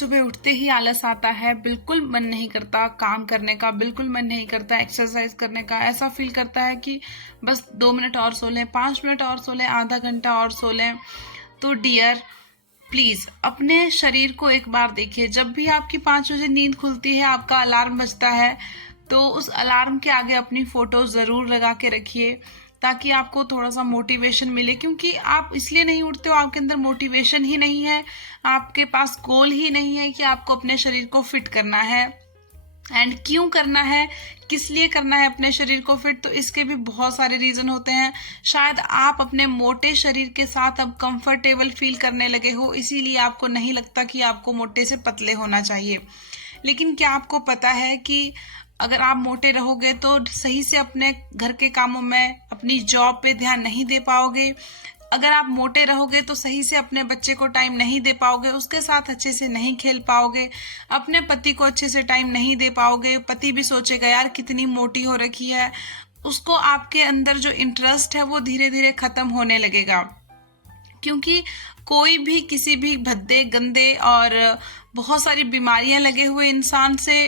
सुबह उठते ही आलस आता है, बिल्कुल मन नहीं करता काम करने का, बिल्कुल मन नहीं करता एक्सरसाइज करने का। ऐसा फील करता है कि बस 2 मिनट और सो लें, 5 मिनट और सो लें, आधा घंटा और सो लें। तो डियर, प्लीज अपने शरीर को एक बार देखिए। जब भी आपकी 5 बजे नींद खुलती है, आपका अलार्म बजता है, तो उस अलार्म के आगे अपनी फोटो जरूर लगा के रखिए, ताकि आपको थोड़ा सा मोटिवेशन मिले। क्योंकि आप इसलिए नहीं उठते हो, आपके अंदर मोटिवेशन ही नहीं है, आपके पास गोल ही नहीं है कि आपको अपने शरीर को फिट करना है। एंड क्यों करना है, किस लिए करना है अपने शरीर को फिट, तो इसके भी बहुत सारे रीजन होते हैं। शायद आप अपने मोटे शरीर के साथ अब कंफर्टेबल फील करने लगे हो, इसीलिए आपको नहीं लगता कि आपको मोटे से पतले होना चाहिए। लेकिन क्या आपको पता है कि अगर आप मोटे रहोगे तो सही से अपने घर के कामों में, अपनी जॉब पे ध्यान नहीं दे पाओगे। अगर आप मोटे रहोगे तो सही से अपने बच्चे को टाइम नहीं दे पाओगे, उसके साथ अच्छे से नहीं खेल पाओगे, अपने पति को अच्छे से टाइम नहीं दे पाओगे। पति भी सोचेगा यार कितनी मोटी हो रखी है, उसको आपके अंदर जो इंटरेस्ट है वो धीरे धीरे खत्म होने लगेगा। क्योंकि कोई भी किसी भी भद्दे, गंदे और बहुत सारी बीमारियां लगे हुए इंसान से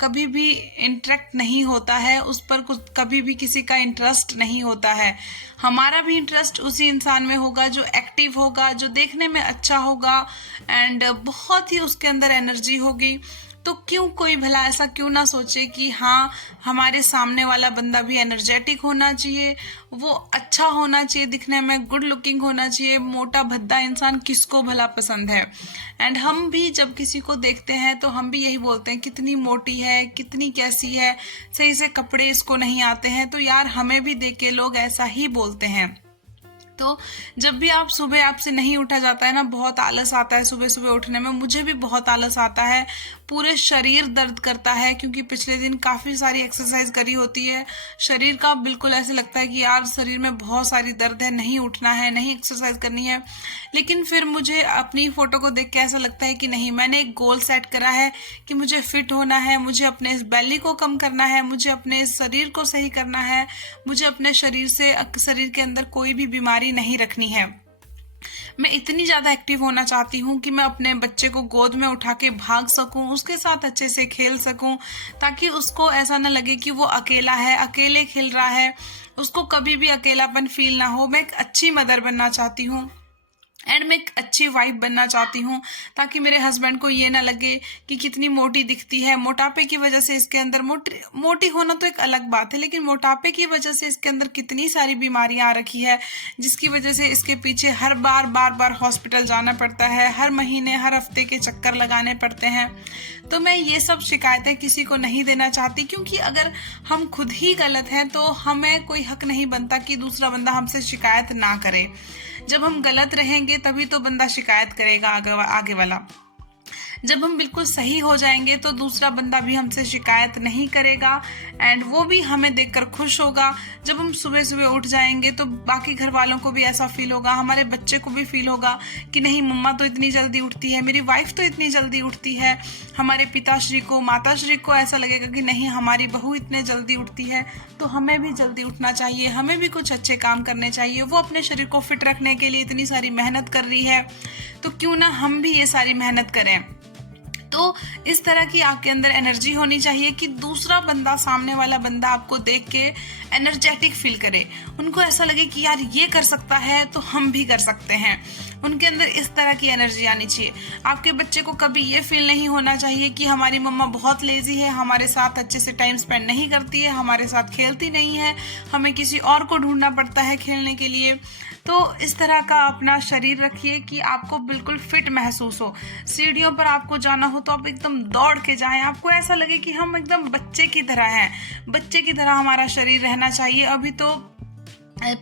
कभी भी इंटरेक्ट नहीं होता है, उस पर कुछ कभी भी किसी का इंटरेस्ट नहीं होता है। हमारा भी इंटरेस्ट उसी इंसान में होगा जो एक्टिव होगा, जो देखने में अच्छा होगा एंड बहुत ही उसके अंदर एनर्जी होगी। तो क्यों कोई भला ऐसा क्यों ना सोचे कि हाँ, हमारे सामने वाला बंदा भी एनर्जेटिक होना चाहिए, वो अच्छा होना चाहिए, दिखने में गुड लुकिंग होना चाहिए। मोटा भद्दा इंसान किसको भला पसंद है। एंड हम भी जब किसी को देखते हैं तो हम भी यही बोलते हैं कितनी मोटी है, कितनी कैसी है, सही से कपड़े इसको नहीं आते हैं। तो यार हमें भी देख के लोग ऐसा ही बोलते हैं। तो जब भी आप सुबह आपसे नहीं उठा जाता है ना, बहुत आलस आता है सुबह सुबह उठने में। मुझे भी बहुत आलस आता है, पूरे शरीर दर्द करता है, क्योंकि पिछले दिन काफी सारी एक्सरसाइज करी होती है। शरीर का बिल्कुल ऐसे लगता है कि यार शरीर में बहुत सारी दर्द है, नहीं उठना है, नहीं एक्सरसाइज करनी है। लेकिन फिर मुझे अपनी फोटो को देख के ऐसा लगता है कि नहीं, मैंने एक गोल सेट करा है कि मुझे फिट होना है, मुझे अपने इस बेली को कम करना है, मुझे अपने इस शरीर को सही करना है, मुझे अपने शरीर के अंदर कोई भी बीमारी नहीं रखनी है। मैं इतनी ज्यादा एक्टिव होना चाहती हूँ कि मैं अपने बच्चे को गोद में उठा के भाग सकूं, उसके साथ अच्छे से खेल सकूं, ताकि उसको ऐसा ना लगे कि वो अकेला है, अकेले खेल रहा है, उसको कभी भी अकेलापन फील ना हो। मैं एक अच्छी मदर बनना चाहती हूँ एंड मैं एक अच्छी वाइफ बनना चाहती हूँ, ताकि मेरे हस्बैंड को ये ना लगे कि कितनी मोटी दिखती है। मोटापे की वजह से इसके अंदर मोटी होना तो एक अलग बात है, लेकिन मोटापे की वजह से इसके अंदर कितनी सारी बीमारियां आ रखी है, जिसकी वजह से इसके पीछे हर बार हॉस्पिटल जाना पड़ता है, हर महीने हर हफ्ते के चक्कर लगाने पड़ते हैं। तो मैं ये सब शिकायतें किसी को नहीं देना चाहती, क्योंकि अगर हम खुद ही गलत हैं तो हमें कोई हक नहीं बनता कि दूसरा बंदा हमसे शिकायत ना करे। जब हम गलत रहेंगे तभी तो बंदा शिकायत करेगा आगे वाला। जब हम बिल्कुल सही हो जाएंगे तो दूसरा बंदा भी हमसे शिकायत नहीं करेगा एंड वो भी हमें देखकर खुश होगा। जब हम सुबह सुबह उठ जाएंगे तो बाकी घर वालों को भी ऐसा फील होगा, हमारे बच्चे को भी फील होगा कि नहीं, मम्मा तो इतनी जल्दी उठती है, मेरी वाइफ तो इतनी जल्दी उठती है। हमारे पिताश्री को, माताश्री को ऐसा लगेगा कि नहीं, हमारी बहू इतने जल्दी उठती है, तो हमें भी जल्दी उठना चाहिए, हमें भी कुछ अच्छे काम करने चाहिए। वो अपने शरीर को फिट रखने के लिए इतनी सारी मेहनत कर रही है, तो क्यों ना हम भी ये सारी मेहनत करें। तो इस तरह की आपके अंदर एनर्जी होनी चाहिए कि दूसरा बंदा, सामने वाला बंदा आपको देख के एनर्जेटिक फील करे, उनको ऐसा लगे कि यार ये कर सकता है तो हम भी कर सकते हैं। उनके अंदर इस तरह की एनर्जी आनी चाहिए। आपके बच्चे को कभी ये फील नहीं होना चाहिए कि हमारी मम्मा बहुत लेजी है, हमारे साथ अच्छे से टाइम स्पेंड नहीं करती है, हमारे साथ खेलती नहीं है, हमें किसी और को ढूंढना पड़ता है खेलने के लिए। तो इस तरह का अपना शरीर रखिए कि आपको बिल्कुल फिट महसूस हो। सीढ़ियों पर आपको जाना हो तो आप एकदम दौड़ के जाएं, आपको ऐसा लगे कि हम एकदम बच्चे की तरह हैं, बच्चे की तरह हमारा शरीर रहना चाहिए। अभी तो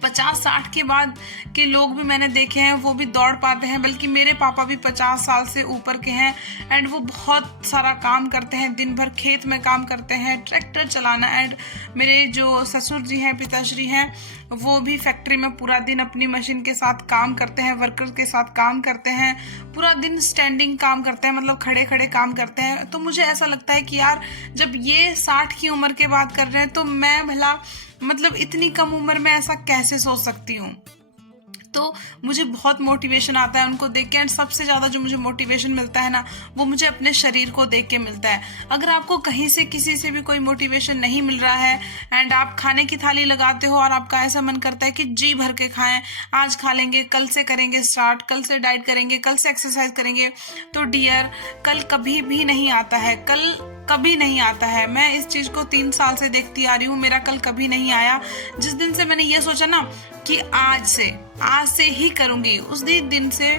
50-60 के बाद के लोग भी मैंने देखे हैं, वो भी दौड़ पाते हैं, बल्कि मेरे पापा भी 50 साल से ऊपर के हैं एंड वो बहुत सारा काम करते हैं, दिन भर खेत में काम करते हैं, ट्रैक्टर चलाना। एंड मेरे जो ससुर जी हैं, पिताश्री हैं, वो भी फैक्ट्री में पूरा दिन अपनी मशीन के साथ काम करते हैं, वर्कर्स के साथ काम करते हैं, पूरा दिन स्टैंडिंग काम करते हैं, मतलब खड़े खड़े काम करते हैं। तो मुझे ऐसा लगता है कि यार जब ये 60 की उम्र के बाद कर रहे हैं तो मैं भला मतलब इतनी कम उम्र में ऐसा कैसे सोच सकती हूँ। तो मुझे बहुत मोटिवेशन आता है उनको देख के। एंड सबसे ज़्यादा जो मुझे मोटिवेशन मिलता है ना, वो मुझे अपने शरीर को देख के मिलता है। अगर आपको कहीं से किसी से भी कोई मोटिवेशन नहीं मिल रहा है एंड आप खाने की थाली लगाते हो और आपका ऐसा मन करता है कि जी भर के खाएं, आज खा लेंगे, कल से करेंगे स्टार्ट, कल से डाइट करेंगे, कल से एक्सरसाइज करेंगे, तो डियर कल कभी भी नहीं आता है, कल कभी नहीं आता है। मैं इस चीज को 3 साल से देखती आ रही हूँ, मेरा कल कभी नहीं आया। जिस दिन से मैंने ये सोचा ना कि आज से ही करूंगी, उस दिन से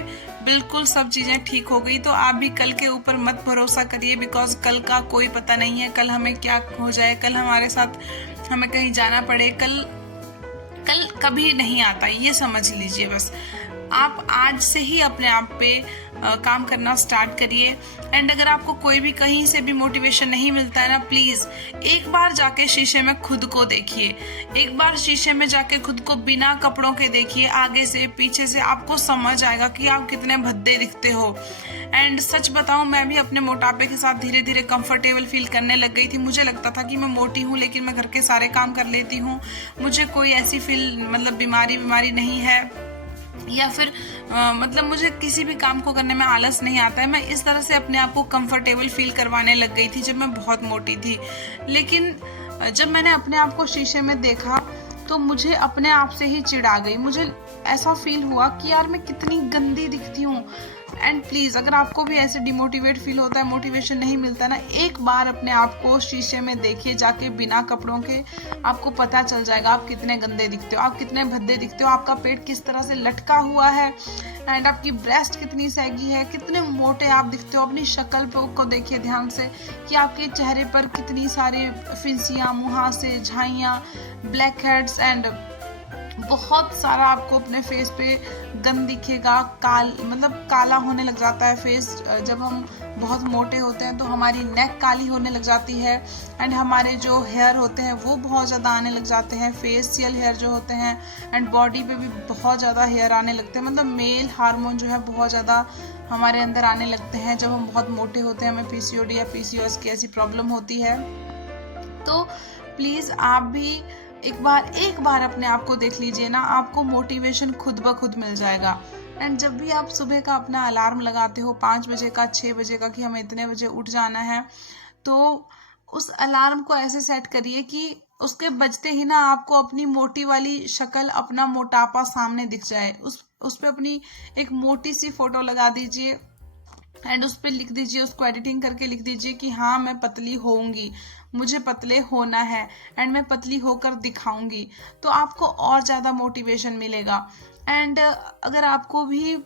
बिल्कुल सब चीजें ठीक हो गई। तो आप भी कल के ऊपर मत भरोसा करिए, बिकॉज कल का कोई पता नहीं है, कल हमें क्या हो जाए, कल हमारे साथ हमें कहीं जाना पड़े, कल कभी नहीं आता, ये समझ लीजिए। बस आप आज से ही अपने आप पे काम करना स्टार्ट करिए। एंड अगर आपको कोई भी कहीं से भी मोटिवेशन नहीं मिलता है ना, प्लीज एक बार जाके शीशे में खुद को देखिए, एक बार शीशे में जाके खुद को बिना कपड़ों के देखिए, आगे से पीछे से, आपको समझ आएगा कि आप कितने भद्दे दिखते हो। एंड सच बताऊं, मैं भी अपने मोटापे के साथ धीरे धीरे कंफर्टेबल फील करने लग गई थी। मुझे लगता था कि मैं मोटी हूँ लेकिन मैं घर के सारे काम कर लेती हूँ, मुझे कोई ऐसी बीमारी नहीं है, या फिर मतलब मुझे किसी भी काम को करने में आलस नहीं आता है। मैं इस तरह से अपने आप को कंफर्टेबल फील करवाने लग गई थी जब मैं बहुत मोटी थी। लेकिन जब मैंने अपने आप को शीशे में देखा तो मुझे अपने आप से ही चिढ़ आ गई। मुझे ऐसा फील हुआ कि यार मैं कितनी गंदी दिखती हूँ। एंड प्लीज अगर आपको भी ऐसे डिमोटिवेट फील होता है, मोटिवेशन नहीं मिलता ना, एक बार अपने आप को शीशे में देखिए जाके बिना कपड़ों के, आपको पता चल जाएगा आप कितने गंदे दिखते हो, आप कितने भद्दे दिखते हो, आपका पेट किस तरह से लटका हुआ है एंड आपकी ब्रेस्ट कितनी सैगी है, कितने मोटे आप दिखते हो। अपनी शक्ल को देखिए ध्यान से कि आपके चेहरे पर कितनी सारी फिंसियां, मुहासे, झाइयां, ब्लैक हेड्स एंड बहुत सारा आपको अपने फेस पे गंद दिखेगा। मतलब काला होने लग जाता है फेस। जब हम बहुत मोटे होते हैं तो हमारी नेक काली होने लग जाती है एंड हमारे जो हेयर होते हैं वो बहुत ज़्यादा आने लग जाते हैं, फेशियल हेयर जो होते हैं, एंड बॉडी पे भी बहुत ज़्यादा हेयर आने लगते हैं। मतलब मेल हार्मोन जो है बहुत ज़्यादा हमारे अंदर आने लगते हैं जब हम बहुत मोटे होते हैं, हमें पीसीओडी या पीसीओएस की ऐसी प्रॉब्लम होती है। तो प्लीज़ आप भी एक बार अपने आप को देख लीजिए ना, आपको मोटिवेशन खुद ब खुद मिल जाएगा। एंड जब भी आप सुबह का अपना अलार्म लगाते हो 5 बजे का, 6 बजे का, कि हमें इतने बजे उठ जाना है, तो उस अलार्म को ऐसे सेट करिए कि उसके बजते ही ना आपको अपनी मोटी वाली शक्ल, अपना मोटापा सामने दिख जाए। उस पे अपनी एक मोटी सी फोटो लगा दीजिए एंड उस पर लिख दीजिए, उसको एडिटिंग करके लिख दीजिए कि हाँ मैं पतली होऊंगी, मुझे पतले होना है एंड मैं पतली होकर दिखाऊंगी। तो आपको और ज़्यादा मोटिवेशन मिलेगा। एंड अगर आपको भी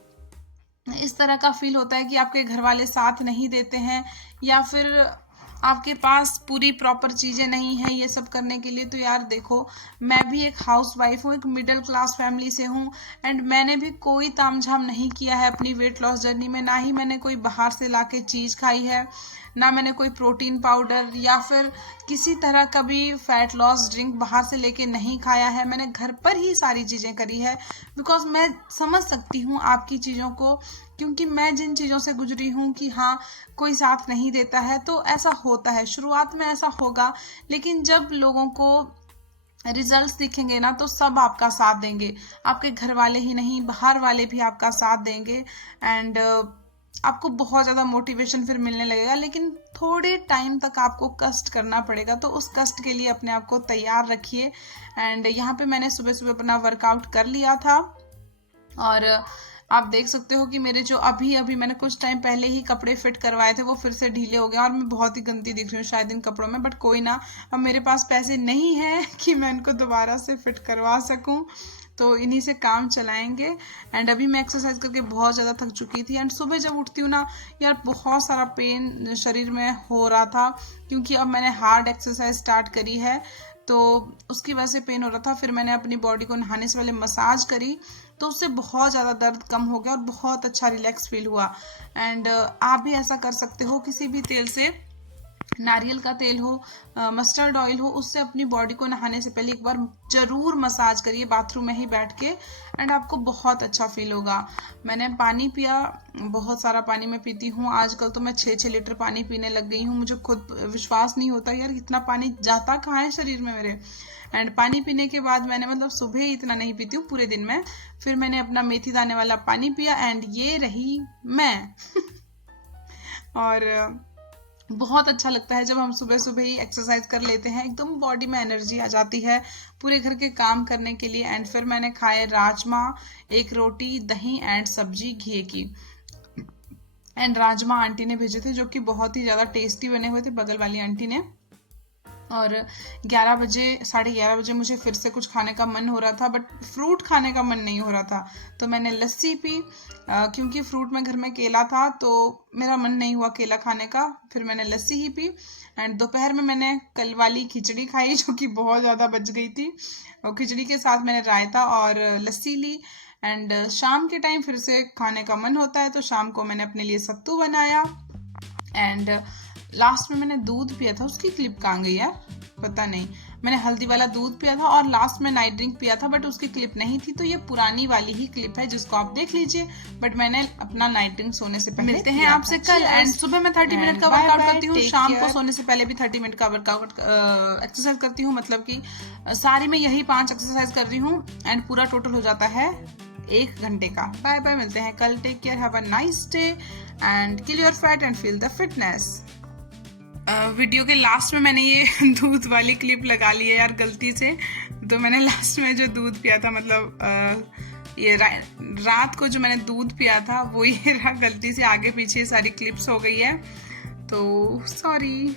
इस तरह का फील होता है कि आपके घर वाले साथ नहीं देते हैं या फिर आपके पास पूरी प्रॉपर चीज़ें नहीं है ये सब करने के लिए, तो यार देखो, मैं भी एक हाउस वाइफ हूँ, एक मिडिल क्लास फैमिली से हूँ एंड मैंने भी कोई तामझाम नहीं किया है अपनी वेट लॉस जर्नी में। ना ही मैंने कोई बाहर से लाके चीज़ खाई है, ना मैंने कोई प्रोटीन पाउडर या फिर किसी तरह का भी फैट लॉस ड्रिंक बाहर से लेके नहीं खाया है। मैंने घर पर ही सारी चीज़ें करी है, बिकॉज मैं समझ सकती हूँ आपकी चीज़ों को, क्योंकि मैं जिन चीज़ों से गुजरी हूँ कि हाँ कोई साथ नहीं देता है तो ऐसा होता है, शुरुआत में ऐसा होगा, लेकिन जब लोगों को रिजल्ट्स दिखेंगे ना तो सब आपका साथ देंगे। आपके घर वाले ही नहीं, बाहर वाले भी आपका साथ देंगे एंड आपको बहुत ज़्यादा मोटिवेशन फिर मिलने लगेगा। लेकिन थोड़े टाइम तक आपको कष्ट करना पड़ेगा, तो उस कष्ट के लिए अपने आप को तैयार रखिए। एंड यहाँ पे मैंने सुबह सुबह अपना वर्कआउट कर लिया था और आप देख सकते हो कि मेरे जो अभी मैंने कुछ टाइम पहले ही कपड़े फिट करवाए थे वो फिर से ढीले हो गए और मैं बहुत ही गंदी दिख रही हूँ शायद इन कपड़ों में, बट कोई ना, अब मेरे पास पैसे नहीं है कि मैं इनको दोबारा से फिट करवा सकूँ, तो इन्हीं से काम चलाएंगे। एंड अभी मैं एक्सरसाइज करके बहुत ज़्यादा थक चुकी थी एंड सुबह जब उठती हूँ ना यार बहुत सारा पेन शरीर में हो रहा था, क्योंकि अब मैंने हार्ड एक्सरसाइज स्टार्ट करी है तो उसकी वजह से पेन हो रहा था। फिर मैंने अपनी बॉडी को नहाने से पहले मसाज करी तो उससे बहुत ज़्यादा दर्द कम हो गया और बहुत अच्छा रिलैक्स फील हुआ। एंड आप भी ऐसा कर सकते हो, किसी भी तेल से नारियल का तेल हो, मस्टर्ड ऑयल हो, उससे अपनी बॉडी को नहाने से पहले एक बार जरूर मसाज करिए बाथरूम में ही बैठ के, एंड आपको बहुत अच्छा फील होगा। मैंने पानी पिया, बहुत सारा पानी मैं पीती हूँ आजकल, तो मैं 6-6 लीटर पानी पीने लग गई हूँ। मुझे खुद विश्वास नहीं होता यार इतना पानी जाता कहाँ है शरीर में मेरे। एंड पानी पीने के बाद मैंने मतलब सुबह ही इतना नहीं पीती हूँ पूरे दिन में, फिर मैंने अपना मेथी दाने वाला पानी पिया, एंड ये रही मैं। और बहुत अच्छा लगता है जब हम सुबह सुबह ही एक्सरसाइज कर लेते हैं, एकदम बॉडी में एनर्जी आ जाती है पूरे घर के काम करने के लिए। एंड फिर मैंने खाए राजमा, एक रोटी, दही एंड सब्जी घी की। एंड राजमा आंटी ने भेजे थे जो कि बहुत ही ज़्यादा टेस्टी बने हुए थे, बगल वाली आंटी ने। और 11 बजे, 11:30 बजे मुझे फिर से कुछ खाने का मन हो रहा था, बट फ्रूट खाने का मन नहीं हो रहा था, तो मैंने लस्सी पी। क्योंकि फ्रूट में घर में केला था तो मेरा मन नहीं हुआ केला खाने का, फिर मैंने लस्सी ही पी। एंड दोपहर में मैंने कल वाली खिचड़ी खाई जो कि बहुत ज़्यादा बच गई थी, और खिचड़ी के साथ मैंने रायता और लस्सी ली। एंड शाम के टाइम फिर से खाने का मन होता है, तो शाम को मैंने अपने लिए सत्तू बनाया। एंड लास्ट में मैंने दूध पिया था, उसकी क्लिप कहाँ गई यार, पता नहीं। मैंने हल्दी वाला दूध पिया था और लास्ट में नाइट ड्रिंक पिया था, बट उसकी क्लिप नहीं थी, तो ये पुरानी वाली ही क्लिप है जिसको आप देख लीजिए। बट मैंने अपना नाइट ड्रिंक सोने से पहले मिलते हैं आपसे कल। एंड सुबह मैं 30 मिनट का वर्कआउट करती हूँ, शाम को सोने से पहले भी 30 मिनट का वर्कआउट एक्सरसाइज करती हूँ, मतलब कि सारी में यही 5 एक्सरसाइज कर रही हूँ, एंड पूरा टोटल हो जाता है 1 घंटे का। बाय बाय, मिलते हैं कल, take care, have a nice day and kill your fat and feel the fitness. Video के लास्ट में मैंने ये दूध वाली क्लिप लगा ली है यार गलती से, तो मैंने लास्ट में जो दूध पिया था, मतलब ये रात को जो मैंने दूध पिया था वो ये रहा, गलती से आगे पीछे सारी क्लिप्स हो गई है, तो सॉरी।